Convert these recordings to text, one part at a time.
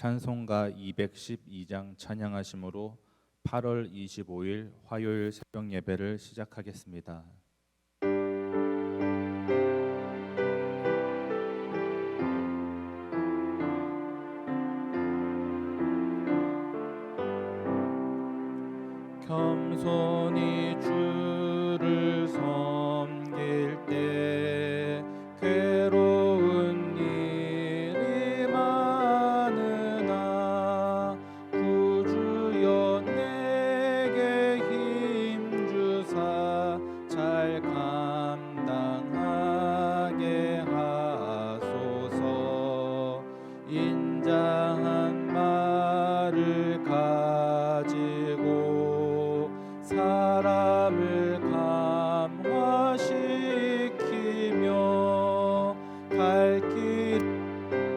찬송가 212장 찬양하심으로 8월 25일 화요일 새벽 예배를 시작하겠습니다. 겸손히 주를 섬길 때 괴로운 일이 많으나 구주여 내게 힘 주사 잘 감당하게 하소서. 인자한 말을 가지고 사람을 감화시키며 갈 길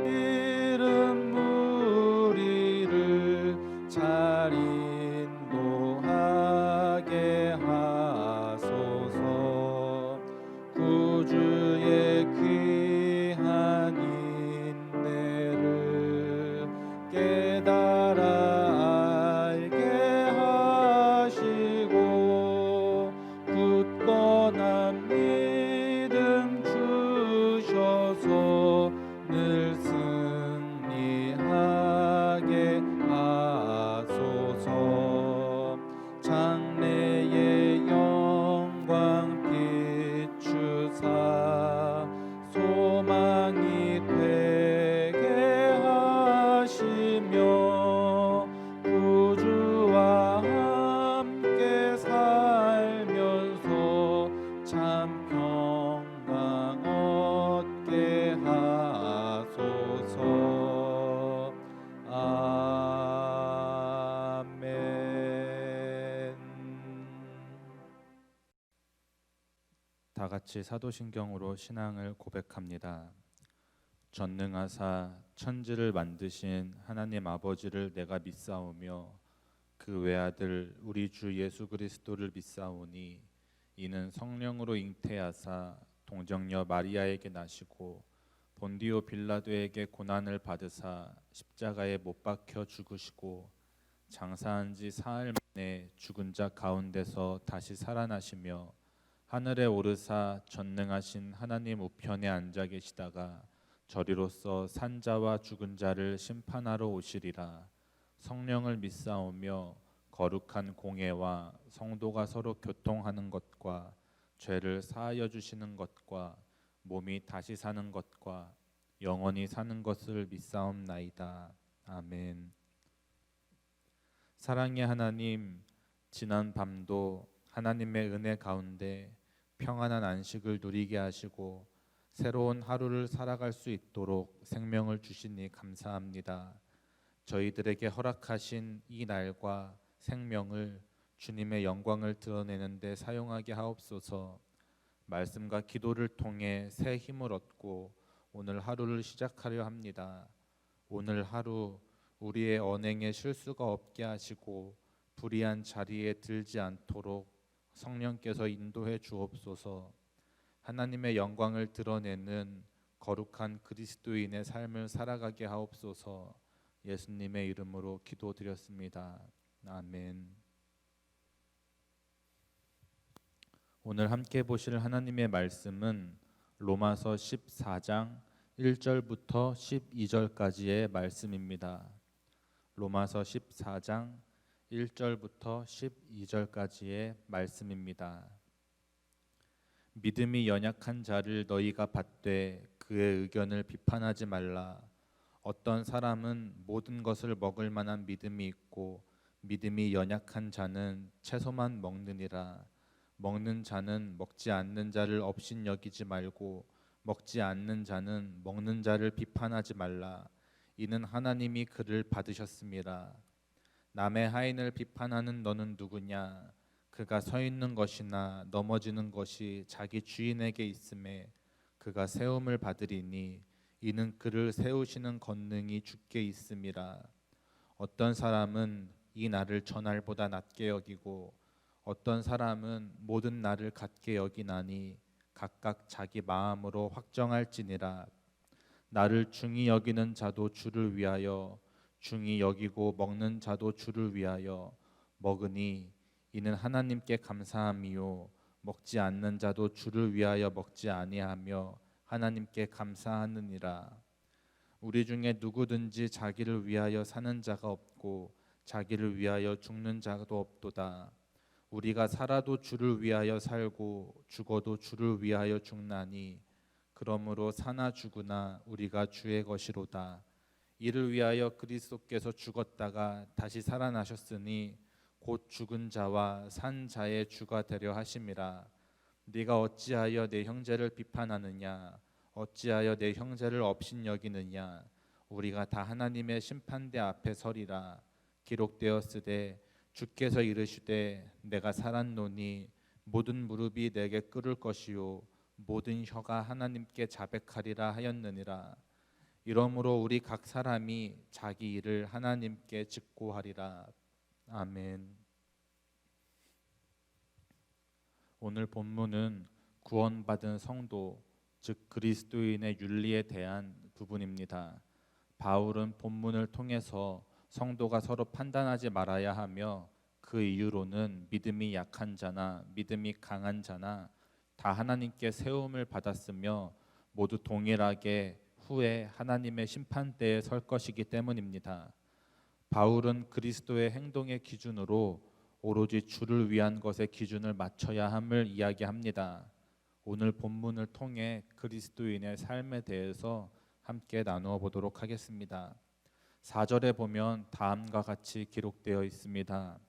잃은 무리를 잘 인도하게 하소서. 구주의 귀한 인내를 깨달아 알게 하시고 굳건한 믿음 주셔서 늘 승리하게 하소서. 장래의 영광 비추사 소망이 되게 하시며 구주와 함께 살면서 참 평강 얻게 하소서. 아멘. 다 같이 사도신경으로 신앙을 고백합니다. 전능하사 천지를 만드신 하나님 아버지를 내가 믿사오며 그 외아들 우리 주 예수 그리스도를 믿사오니 이는 성령으로 잉태하사 동정녀 마리아에게 나시고 본디오 빌라도에게 고난을 받으사 십자가에 못 박혀 죽으시고 장사한 지 사흘 만에 죽은 자 가운데서 다시 살아나시며 하늘에 오르사 전능하신 하나님 우편에 앉아 계시다가 저리로서 산자와 죽은 자를 심판하러 오시리라. 성령을 믿사오며 거룩한 공예와 성도가 서로 교통하는 것과 죄를 사하여 주시는 것과 몸이 다시 사는 것과 영원히 사는 것을 믿사옵나이다. 아멘. 사랑의 하나님, 지난 밤도 하나님의 은혜 가운데 평안한 안식을 누리게 하시고 새로운 하루를 살아갈 수 있도록 생명을 주시니 감사합니다. 저희들에게 허락하신 이 날과 생명을 주님의 영광을 드러내는 데 사용하게 하옵소서. 말씀과 기도를 통해 새 힘을 얻고 오늘 하루를 시작하려 합니다. 오늘 하루 우리의 언행에 실수가 없게 하시고 불의한 자리에 들지 않도록 성령께서 인도해 주옵소서. 하나님의 영광을 드러내는 거룩한 그리스도인의 삶을 살아가게 하옵소서. 예수님의 이름으로 기도드렸습니다. 아멘. 오늘 함께 보실 하나님의 말씀은 로마서 14장 1절부터 12절까지의 말씀입니다. 로마서 14장 1절부터 12절까지의 말씀입니다. 믿음이 연약한 자를 너희가 받되 그의 의견을 비판하지 말라. 어떤 사람은 모든 것을 먹을 만한 믿음이 있고 믿음이 연약한 자는 채소만 먹느니라. 먹는 자는 먹지 않는 자를 업신여기지 말고 먹지 않는 자는 먹는 자를 비판하지 말라. 이는 하나님이 그를 받으셨습니다. 남의 하인을 비판하는 너는 누구냐? 그가 서 있는 것이나 넘어지는 것이 자기 주인에게 있음에 그가 세움을 받으리니 이는 그를 세우시는 권능이 주께 있음이라. 어떤 사람은 이 날을 저 날보다 낮게 여기고 어떤 사람은 모든 날을 같게 여기나니 각각 자기 마음으로 확정할지니라. 나를 중히 여기는 자도 주를 위하여, 중히 여기고 먹는 자도 주를 위하여 먹으니 이는 하나님께 감사함이요 먹지 않는 자도 주를 위하여 먹지 아니하며 하나님께 감사하느니라. 우리 중에 누구든지 자기를 위하여 사는 자가 없고 자기를 위하여 죽는 자도 없도다. 우리가 살아도 주를 위하여 살고 죽어도 주를 위하여 죽나니 그러므로 사나 죽으나 우리가 주의 것이로다. 이를 위하여 그리스도께서 죽었다가 다시 살아나셨으니 곧 죽은 자와 산 자의 주가 되려 하심이라. 네가 어찌하여 내 형제를 비판하느냐? 어찌하여 내 형제를 업신여기느냐? 우리가 다 하나님의 심판대 앞에 서리라. 기록되었으되 주께서 이르시되 내가 살았노니 모든 무릎이 내게 꿇을 것이요 모든 혀가 하나님께 자백하리라 하였느니라. 이러므로 우리 각 사람이 자기 일을 하나님께 직고하리라. 아멘. 오늘 본문은 구원받은 성도, 즉 그리스도인의 윤리에 대한 부분입니다. 바울은 본문을 통해서 성도가 서로 판단하지 말아야 하며 그 이유로는 믿음이 약한 자나 믿음이 강한 자나 다 하나님께 세움을 받았으며 모두 동일하게 후에 하나님의 심판대에 설 것이기 때문입니다. 바울은 그리스도의 행동의 기준으로 오로지 주를 위한 것의 기준을 맞춰야 함을 이야기합니다. 오늘 본문을 통해 그리스도인의 삶에 대해서 함께 나누어 보도록 하겠습니다. 4절에 보면 다음과 같이 기록되어 있습니다.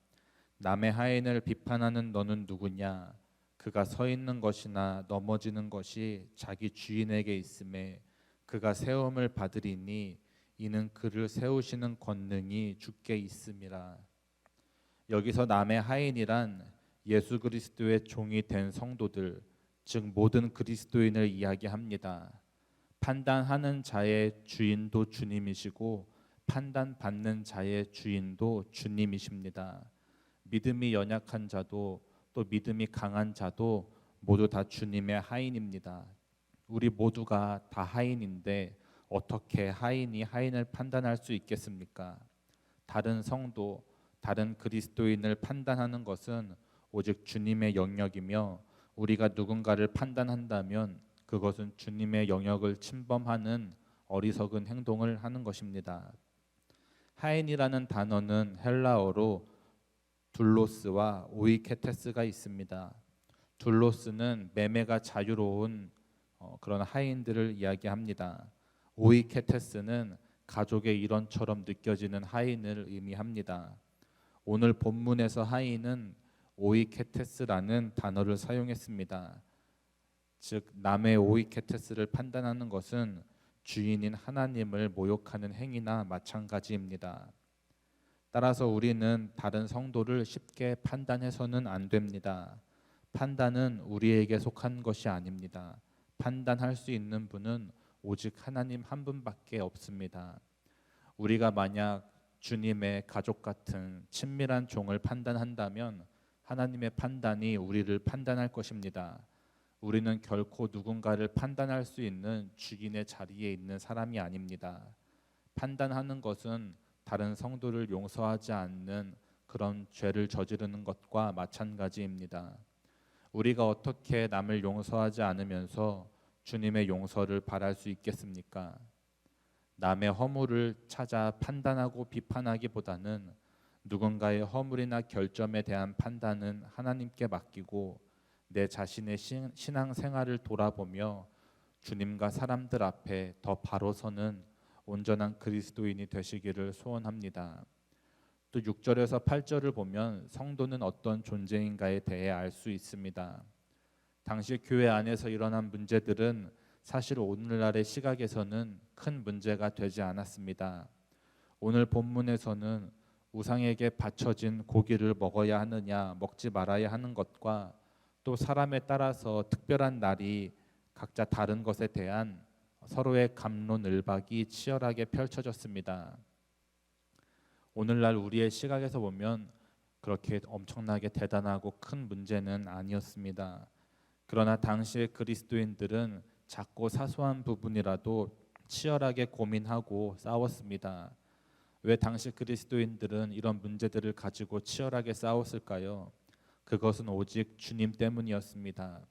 남의 하인을 비판하는 너는 누구냐? 그가 서 있는 것이나 넘어지는 것이 자기 주인에게 있음에 그가 세움을 받으리니 이는 그를 세우시는 권능이 주께 있음이라. 여기서 남의 하인이란 예수 그리스도의 종이 된 성도들, 즉 모든 그리스도인을 이야기합니다. 판단하는 자의 주인도 주님이시고 판단받는 자의 주인도 주님이십니다. 믿음이 연약한 자도 또 믿음이 강한 자도 모두 다 주님의 하인입니다. 우리 모두가 다 하인인데 어떻게 하인이 하인을 판단할 수 있겠습니까? 다른 성도, 다른 그리스도인을 판단하는 것은 오직 주님의 영역이며 우리가 누군가를 판단한다면 그것은 주님의 영역을 침범하는 어리석은 행동을 하는 것입니다. 하인이라는 단어는 헬라어로 둘로스와 오이케테스가 있습니다. 둘로스는 매매가 자유로운 그런 하인들을 이야기합니다. 오이케테스는 가족의 일원처럼 느껴지는 하인을 의미합니다. 오늘 본문에서 하인은 오이케테스라는 단어를 사용했습니다. 즉 남의 오이케테스를 판단하는 것은 주인인 하나님을 모욕하는 행위나 마찬가지입니다. 따라서 우리는 다른 성도를 쉽게 판단해서는 안 됩니다. 판단은 우리에게 속한 것이 아닙니다. 판단할 수 있는 분은 오직 하나님 한 분밖에 없습니다. 우리가 만약 주님의 가족 같은 친밀한 종을 판단한다면 하나님의 판단이 우리를 판단할 것입니다. 우리는 결코 누군가를 판단할 수 있는 주인의 자리에 있는 사람이 아닙니다. 판단하는 것은 다른 성도를 용서하지 않는 그런 죄를 저지르는 것과 마찬가지입니다. 우리가 어떻게 남을 용서하지 않으면서 주님의 용서를 바랄 수 있겠습니까? 남의 허물을 찾아 판단하고 비판하기보다는 누군가의 허물이나 결점에 대한 판단은 하나님께 맡기고 내 자신의 신앙생활을 돌아보며 주님과 사람들 앞에 더 바로 서는 온전한 그리스도인이 되시기를 소원합니다. 또 6절에서 8절을 보면 성도는 어떤 존재인가에 대해 알 수 있습니다. 당시 교회 안에서 일어난 문제들은 사실 오늘날의 시각에서는 큰 문제가 되지 않았습니다. 오늘 본문에서는 우상에게 바쳐진 고기를 먹어야 하느냐 먹지 말아야 하는 것과 또 사람에 따라서 특별한 날이 각자 다른 것에 대한 서로의 갑론을박이 치열하게 펼쳐졌습니다. 오늘날 우리의 시각에서 보면 그렇게 엄청나게 대단하고 큰 문제는 아니었습니다. 그러나 당시의 그리스도인들은 작고 사소한 부분이라도 치열하게 고민하고 싸웠습니다. 왜 당시 그리스도인들은 이런 문제들을 가지고 치열하게 싸웠을까요? 그것은 오직 주님 때문이었습니다.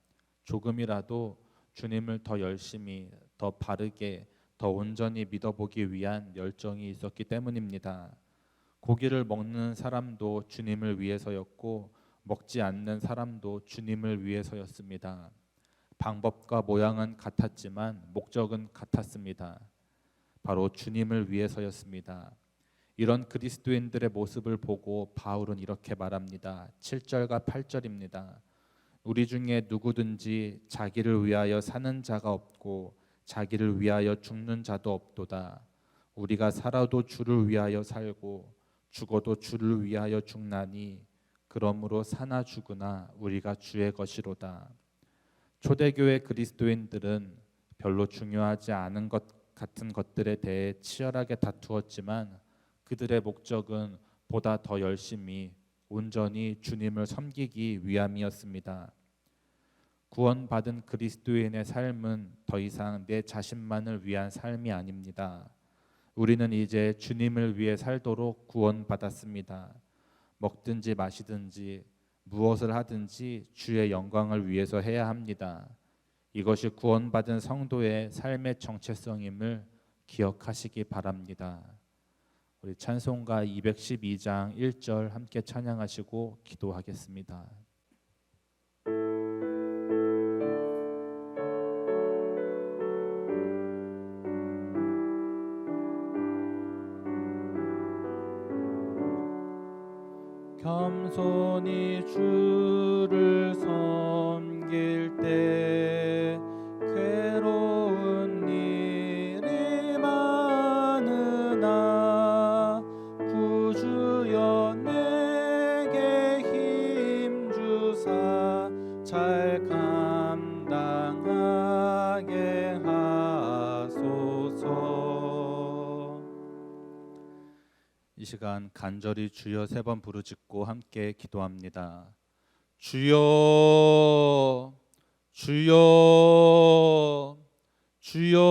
조금이라도 주님을 더 열심히, 더 바르게, 더 온전히 믿어보기 위한 열정이 있었기 때문입니다. 고기를 먹는 사람도 주님을 위해서였고 먹지 않는 사람도 주님을 위해서였습니다. 방법과 모양은 같았지만 목적은 같았습니다. 바로 주님을 위해서였습니다. 이런 그리스도인들의 모습을 보고 바울은 이렇게 말합니다. 7절과 8절입니다. 우리 중에 누구든지 자기를 위하여 사는 자가 없고 자기를 위하여 죽는 자도 없도다. 우리가 살아도 주를 위하여 살고 죽어도 주를 위하여 죽나니 그러므로 사나 죽으나 우리가 주의 것이로다. 초대교회 그리스도인들은 별로 중요하지 않은 것 같은 것들에 대해 치열하게 다투었지만 그들의 목적은 보다 더 열심히 온전히 주님을 섬기기 위함이었습니다. 구원받은 그리스도인의 삶은 더 이상 내 자신만을 위한 삶이 아닙니다. 우리는 이제 주님을 위해 살도록 구원받았습니다. 먹든지 마시든지 무엇을 하든지 주의 영광을 위해서 해야 합니다. 이것이 구원받은 성도의 삶의 정체성임을 기억하시기 바랍니다. 우리 찬송가 212장 1절 함께 찬양하시고 기도하겠습니다. 겸손히 주를 섬길 때 괴로운 일이 많으나 구주여 내게 힘 주사 잘 감당하게 하소서. 이 시간 간절히 주여 3번 부르짖고 함께 기도합니다. 주여, 주여, 주여.